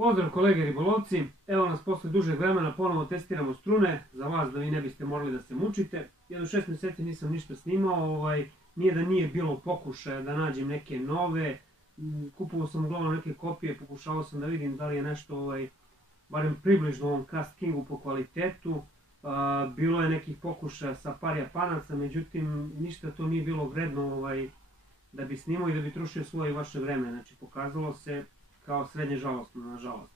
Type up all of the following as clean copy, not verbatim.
Pozdrav kolege ribolovci, evo nas posle dužeg vremena ponovo testiramo strune, za vas da vi ne biste morali da se mučite. Jedno 6 meseci nisam ništa snimao, nije da nije bilo pokušaja da nađem neke nove, kupovao sam uglavnom neke kopije, pokušavao sam da vidim da li je nešto barem približno ovom Cast Kingu po kvalitetu. Bilo je nekih pokušaja sa par Japanaca, međutim ništa to nije bilo vredno da bi snimao i da bi trošio svoje i vaše vreme, znači pokazalo se kao srednje žalostno, nažalost.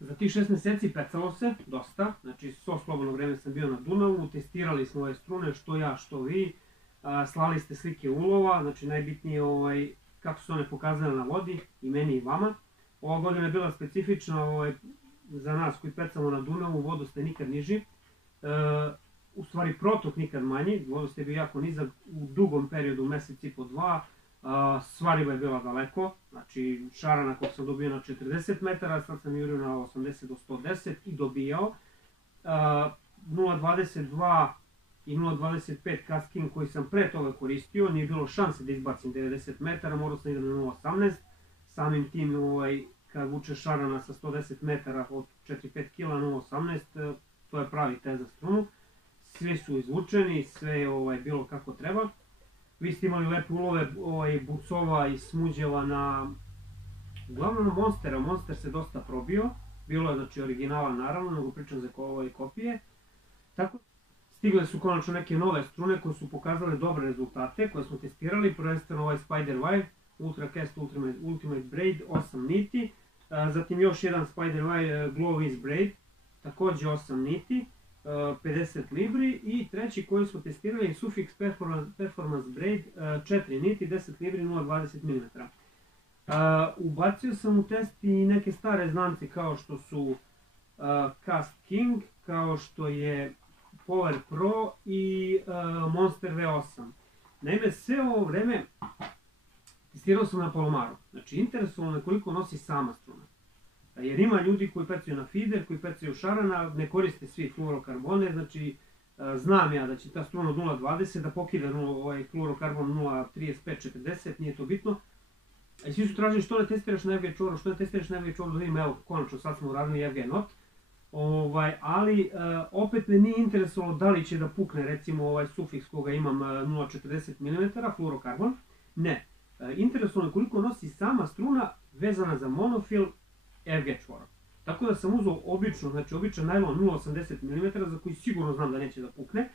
Za tih 6 meseci pecalo se dosta, znači svo slobodno vreme sam bio na Dunavu, testirali smo ove strune, što ja, što vi, slali ste slike ulova, znači najbitnije kako su one pokazane na vodi, i meni i vama. Ova godina je bila specifična za nas koji pecamo na Dunavu, vodostaj nikad niži, u stvari protok nikad manji, vodostaj je bio jako nizak u dugom periodu, mesec i po dva. Sva riba je bila daleko, znači šarana kog sam dobio na 40 metara, sad sam jurio na 80 do 110 i dobijao. 0.22 i 0.25 Cast King koji sam pre toga koristio, nije bilo šanse da izbacim 90 metara, morao sam idem na 0.18. Samim tim kad vuče šarana sa 110 metara od 4-5 kg 0.18, to je pravi test za strunu. Svi su izvučeni, sve je bilo kako treba. Vi ste imali lepe ulove bucova i smuđeva uglavnom na Monstera. Monster se dosta probio, bilo je znači originala naravno, nego pričam za kopije. Tako, stigle su konačno neke nove strune koje su pokazale dobre rezultate, koje smo testirali, prvenstveno Spiderwire, Ultracast Ultimate Braid, 8 niti, zatim još jedan Spiderwire Glow Is Braid, takođe 8 niti, 50 libri, i treći koji smo testirali je Sufix Performance Braid, 4 niti, 10 libri, 0.20 mm. Ubacio sam u test i neke stare znance kao što su Cast King, kao što je Power Pro i Monster V8. Naime, sve ovo vreme testirao sam na Palomaru, znači interesovalo me koliko nosi sama struna. Jer ima ljudi koji pecaju na feeder, koji pecaju šarana, ne koriste svi fluorokarbone, znači znam ja da će ta struna od 0.20 da pokida fluorokarbon 0.35-40, nije to bitno. I svi su tražili što ne testiraš na FG čoru, što ne testiraš na FG čoru, da vidim, evo, konačno sad smo uradili FG not. Ali opet me nije interesovalo da li će da pukne recimo Sufix koga imam 0.40 mm fluorokarbon, ne. Interesovalo me koliko nosi sama struna vezana za monofil FG čvora. Tako da sam uzao običan najlon 0.80 mm za koji sigurno znam da neće da pukne,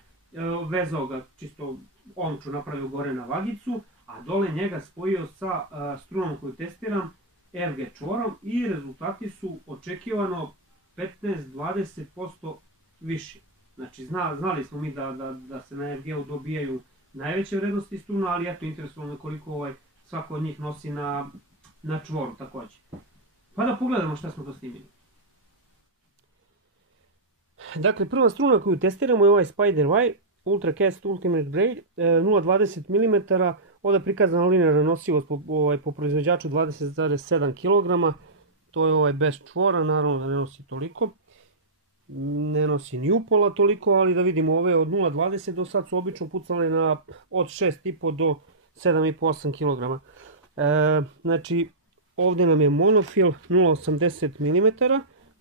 vezao ga čisto omču, napravio gore na vagicu, a dole njega spojio sa strunom koju testiram, FG čvorom, i rezultati su očekivano 15-20% viši. Znači znali smo mi da se na FG-u dobijaju najveće vrednosti struna, ali eto interesovalo me koliko svako od njih nosi na čvoru takođe. Pa da pogledamo šta smo to snimili. Dakle, prva struna koju testiramo je Spiderwire Ultracast Ultimate Braid, 0.20 mm, ovdje je prikazana linearna nosivost po proizvođaču 20,7 kg, to je bez čvora, naravno da ne nosi toliko, ne nosi ni upola toliko, ali da vidimo ove od 0.20 do sad su obično pucale od 6,5 do 7,5-8 kg. Znači, ovdje nam je monofil 0.80 mm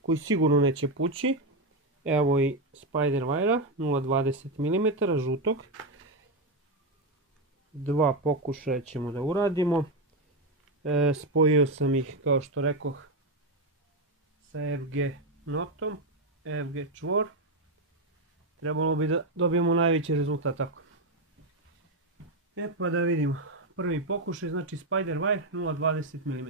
koji sigurno neće pući. Evo i Spiderwire 0.20 mm žutog. Dva pokušaja ćemo da uradimo. Spojio sam ih, kao što rekoh, sa FG notom, FG čvor. Trebalo bi da dobijemo najveći rezultat tako. Pa da vidimo. Prvi pokušaj, znači Spiderwire 0.20 mm.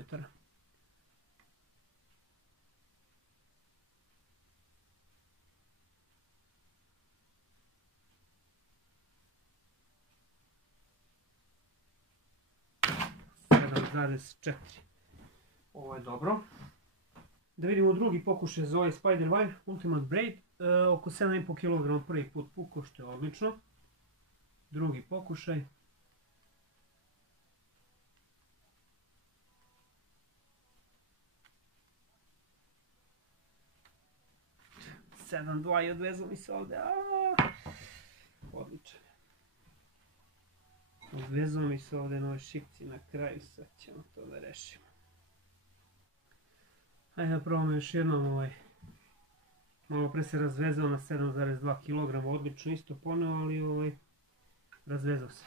Ovo je dobro. Da vidimo drugi pokušaj za Spiderwire Ultimate Braid, oko 7,5 kg prvi put pukao, što je odlično. Drugi pokušaj. 7.2 i odvezao mi se ovde. Odličan. Odvezao mi se ovde na ovoj šipci na kraju, sad ćemo to da rešimo. Ajde da probamo još jednom malo pre se razvezao na 7,2 kg, odlično isto poneo, ali razvezao se.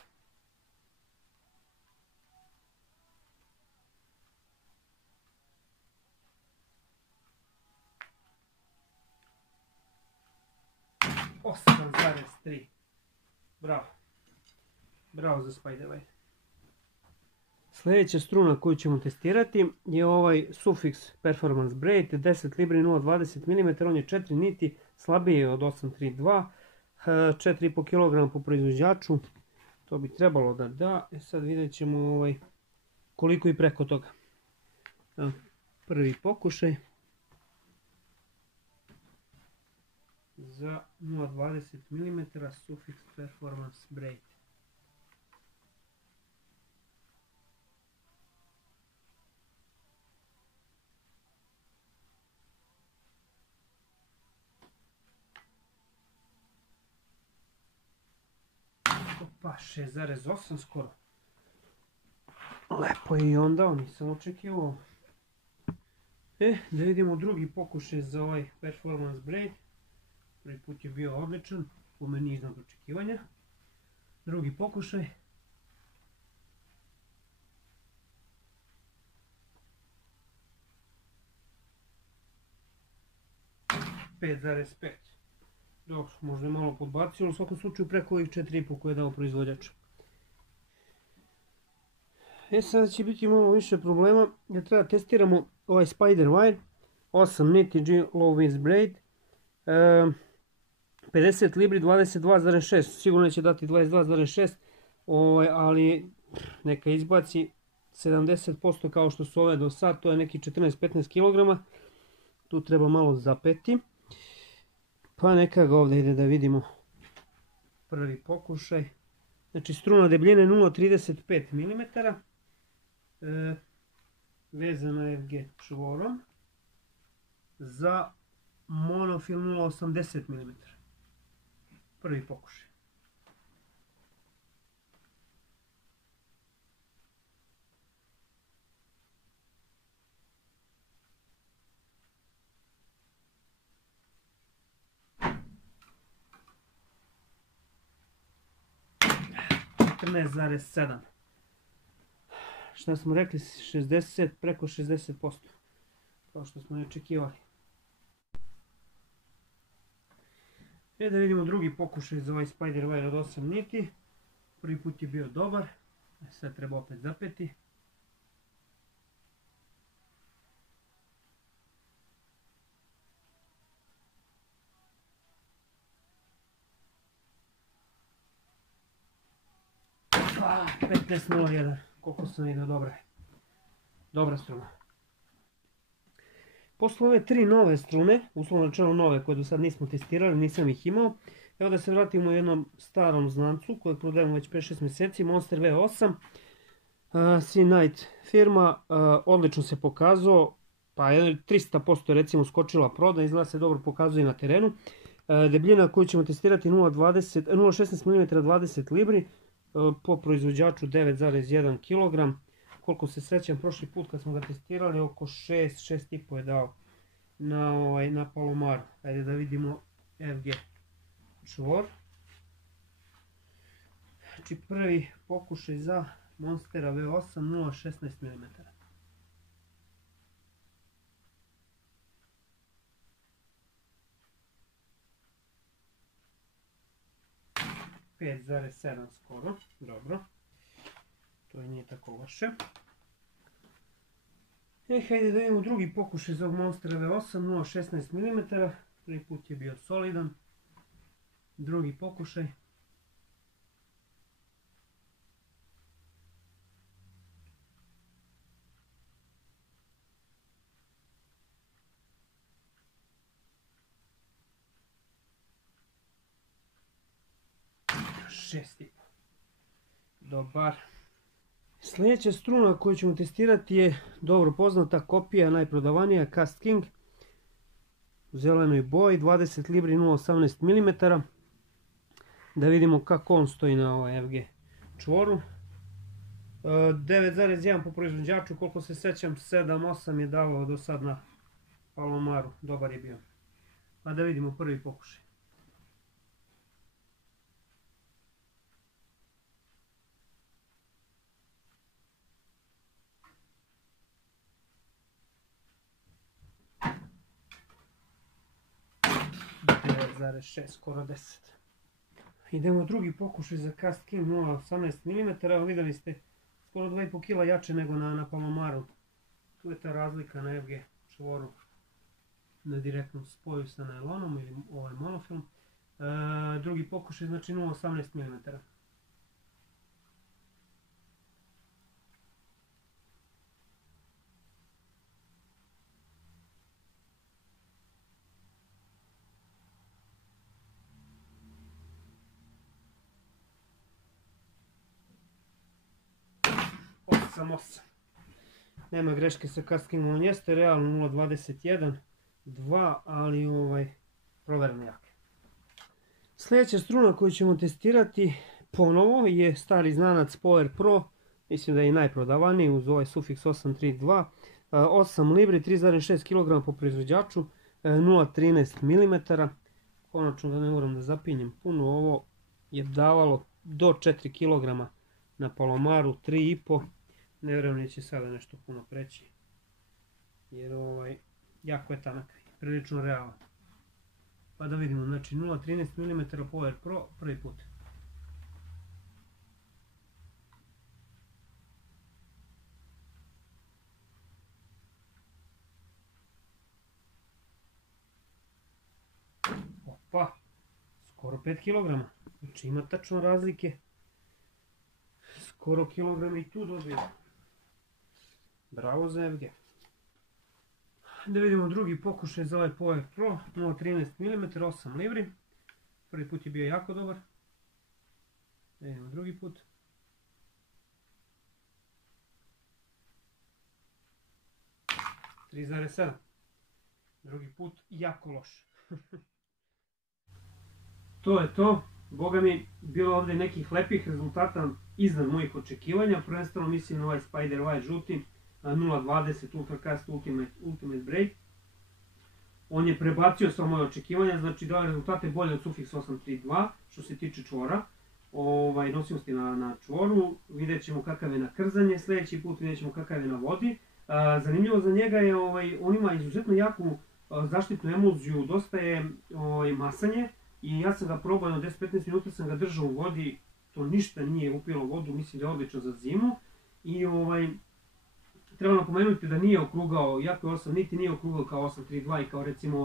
Osam zarez 3. Bravo. Bravo za Spiderwire. Sljedeća struna koju ćemo testirati je ovaj Sufix Performance Braid 10 libri 0,20 mm, on je 4 niti, slabiji je od 832, 4,5 kg po proizvođaču, to bi trebalo da da. Sad vidjet ćemo koliko i preko toga. Prvi pokušaj za 0,20 mm Sufix Performance Braid. Pa 6,8 skoro. Lepo je i onda, nisam očekivao. Da vidimo drugi pokušaj za ovaj Performance Braid. Prvi put je bio odličan, po meni iznad očekivanja. Drugi pokušaj. 5,5. Dobro, možda je malo podbacio, ali u svakom slučaju preko ovih 4,5 koje je dao proizvođač. Sada će biti malo više problema, jer treba testiramo ovaj Spiderwire 8 niti Low Vis Braid 50 libri 22,6, sigurno će dati 22,6, ali neka izbaci 70% kao što su ove do sad, to je neki 14-15 kg, tu treba malo zapeti. Pa neka ga ovdje ide da vidimo prvi pokušaj. Znači struna debljine 0,35 mm, vezana FG čvorom za monofil 0,80 mm. Prvi pokušaj. (14,7). Šta smo rekli, 60, preko 60%, kao što smo i očekivali. Da vidimo drugi pokušaj za ovaj Spiderwire od 8 niti. Prvi put je bio dobar, sad treba opet zapeti. Ah, 15,01, koliko sam vidio, dobra struna. Posle ove tri nove strune, uslovno rečeno nove koje do sad nismo testirali, nisam ih imao, evo da se vratimo u jednom starom znancu kojeg prodajemo već 5-6 mjeseci, Monster V8, C-Night firma, odlično se pokazao, pa 300% recimo skočila proda, izgleda se dobro pokazuje na terenu. Debljina koju ćemo testirati 0,16 mm 20 libri, po proizvođaču 9,1 kg. Koliko se sjećam, prošli put kad smo ga testirali oko 6,5 je dao na Palomaru. Ajde da vidimo FG čvor. Znači prvi pokušaj za Monstera V8 0,16 mm. (5,7) skoro, dobro. To i nije tako loše. Hajde da vidimo drugi pokušaj za ovog Monstera V8 0,16 mm. Prvi put je bio solidan. Drugi pokušaj. Šesti. Dobar. Sljedeća struna koju ćemo testirati je dobro poznata kopija, najprodavanija, Cast King u zelenoj boji, 20 libri 0,18 mm. Da vidimo kako on stoji na ovoj FG čvoru. 9,1 po proizvođaču, koliko se sjećam 7-8 je davao do sad na Palomaru, dobar je bio. Pa da vidimo prvi pokušaj. Skoro 10. Idemo drugi pokušaj za Cast King 0,18 mm. Evo vidjeli ste skoro 2,5 kg jače nego na Palomaru. Tu je ta razlika na FG čvoru na direktnom spoju sa najlonom ili ovaj monofilm. Drugi pokušaj znači 0,18 mm. Nema greške sa Cast Kingom, on jeste realno 0,21, 2, ali provereno jake. Sljedeća struna koju ćemo testirati ponovo je stari znanac Power Pro, mislim da je i najprodavaniji uz ovaj Sufix 832, 8 libri, 3,6 kg po proizvođaču, 0,13 mm. Konačno da ne moram da zapinjem puno, ovo je davalo do 4 kg na Palomaru, 3,5. Ne vjerujem neće sada nešto puno preći, jer jako je tanak, prilično realan. Pa da vidimo, znači 0,13 mm Power Pro prvi put. Opa, skoro 5 kg, znači ima tačno razlike, skoro kilogram i tu dobije. Bravo za FG. Da vidimo drugi pokušaj za ovaj Power Pro 0,13 mm, 8 libri. Prvi put je bio jako dobar. Da vidimo drugi put. (3,7). Drugi put jako loš. To je to. Boga mi, bilo ovdje nekih lepih rezultata iznad mojih očekivanja. Prvenstveno mislim na ovaj Spider White žuti 0,20 Ultracast Ultimate Braid. On je prebacio sva moje očekivanja, znači dao rezultate bolje od Sufix 832 što se tiče čvora, nosivosti na čvoru. Vidjet ćemo kakav je na krzanje, sljedeći put vidjet ćemo kakav je na vodi. Zanimljivo za njega je, on ima izuzetno jaku zaštitnu emulziju, dosta je masanje i ja sam ga probao, na 10-15 minuta sam ga držao u vodi, to ništa nije upilo vodu, mislim da je odlično za zimu. I treba napomenuti da nije okrugao, jako je 8, niti nije okrugao kao 832 i kao recimo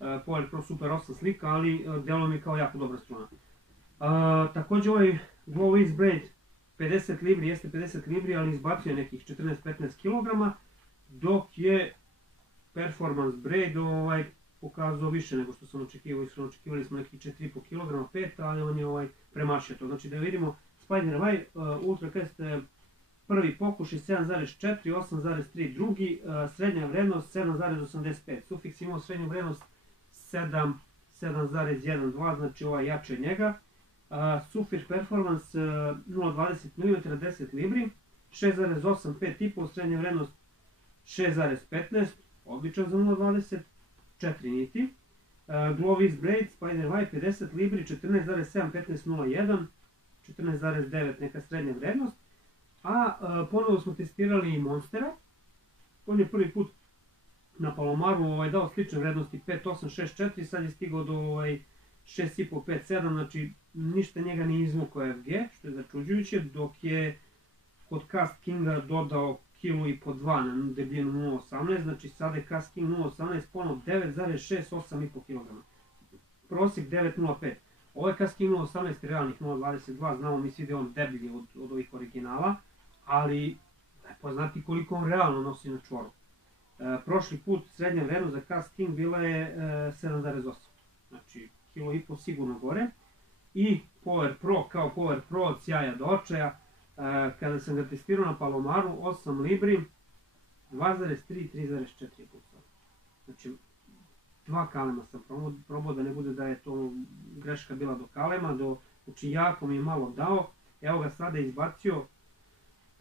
Power Pro Super 8 slika, ali delo mi je kao jako dobra struna. Također ovaj Glow Ease Braid 50 libri, jeste 50 libri, ali izbacuje nekih 14-15 kg, dok je Performance Braid pokazao više nego što sam očekivao. Očekivali smo nekih 4,5 kg, 5, ali on je premašio to. Znači da vidimo Spider White Ultracast prvi pokušaj 7,4, 8,3 drugi, srednja vrednost 7,85. Sufix imao srednju vrednost 7,12, znači ovaj jači od njega. Sufix Performance 0,20 mm, 10 libri, 6,8, 5,5, srednja vrednost 6,15, odličan za 0,20, 4 niti. Glow Ease Braid Spider White 50 libri, 14,7, 15,01, 14,9 neka srednja vrednost. A ponovo smo testirali i Monstera. On je prvi put na Palomaru dao slične vrednosti 5,8, 6,4, sad je stigao do 6,5, 5,7, znači ništa njega nije izvukao FG, što je začuđujuće, dok je kod Cast Kinga dodao kilo i po 2 na debljinu 0,18, znači sada je Cast King 0,18 ponov 9,6, 8,5 kg. Prosjek 9,05. Ovo je Cast King 0,18 realnih 0,22, znamo mi svi da je on deblji od ovih originala, ali lepo znati koliko on realno nosi na čvoru. Prošli put srednja vrednost za Cast King bila je 7,8, znači kilo i po sigurno gore. I Power Pro kao Power Pro od sjaja do očaja, kada sam ga testirao na Palomaru 8 libri 2,3, 3,4 puta. Znači 2 kalema sam probao, da ne bude da je to greška bila do kalema, znači jako mi je malo dao. Evo ga sada izbacio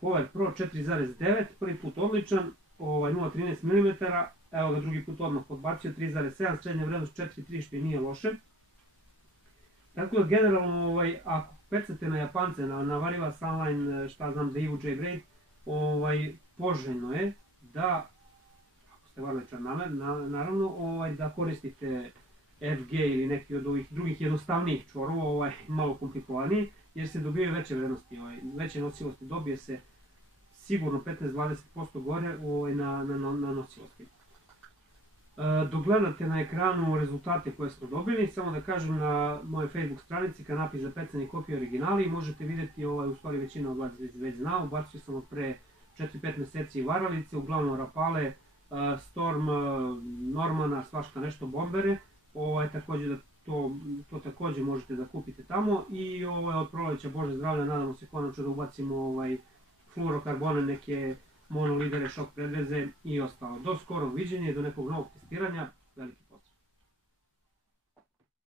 Power Pro 4,9, prvi put odličan, 0,13 mm, Evo ga drugi put odmah podbacio, 3,7, srednja vrednost 4,3 što i nije loše. Tako da generalno, ako pecate na Japance, na Variva Sunline, šta znam, za Evo J Braid, poželjno je da, ako ste varličar naravno, da koristite FG ili neki od ovih drugih jednostavnijih čvorova, malo komplikovaniji, jer se dobijaju veće vrednosti, veće nosivosti, dobije se sigurno 15-20% gore na nosivosti. Dok gledate na ekranu rezultate koje smo dobili, samo da kažem na mojoj Facebook stranici Kanapi za pecanje kopije originali možete vidjeti, u stvari većina od vas već zna, ubacio sam od pre 4-5 meseci varalice, uglavnom Rapale, Storm, Normana, svašta nešto, bombere, takođe da to takođe možete da kupite tamo i od proleća Bože zdravlja nadamo se konačno da ubacimo fluorokarbone, neke monolidere, šok predveze i ostalo. Do skorog viđenja i do nekog novog testiranja. Veliki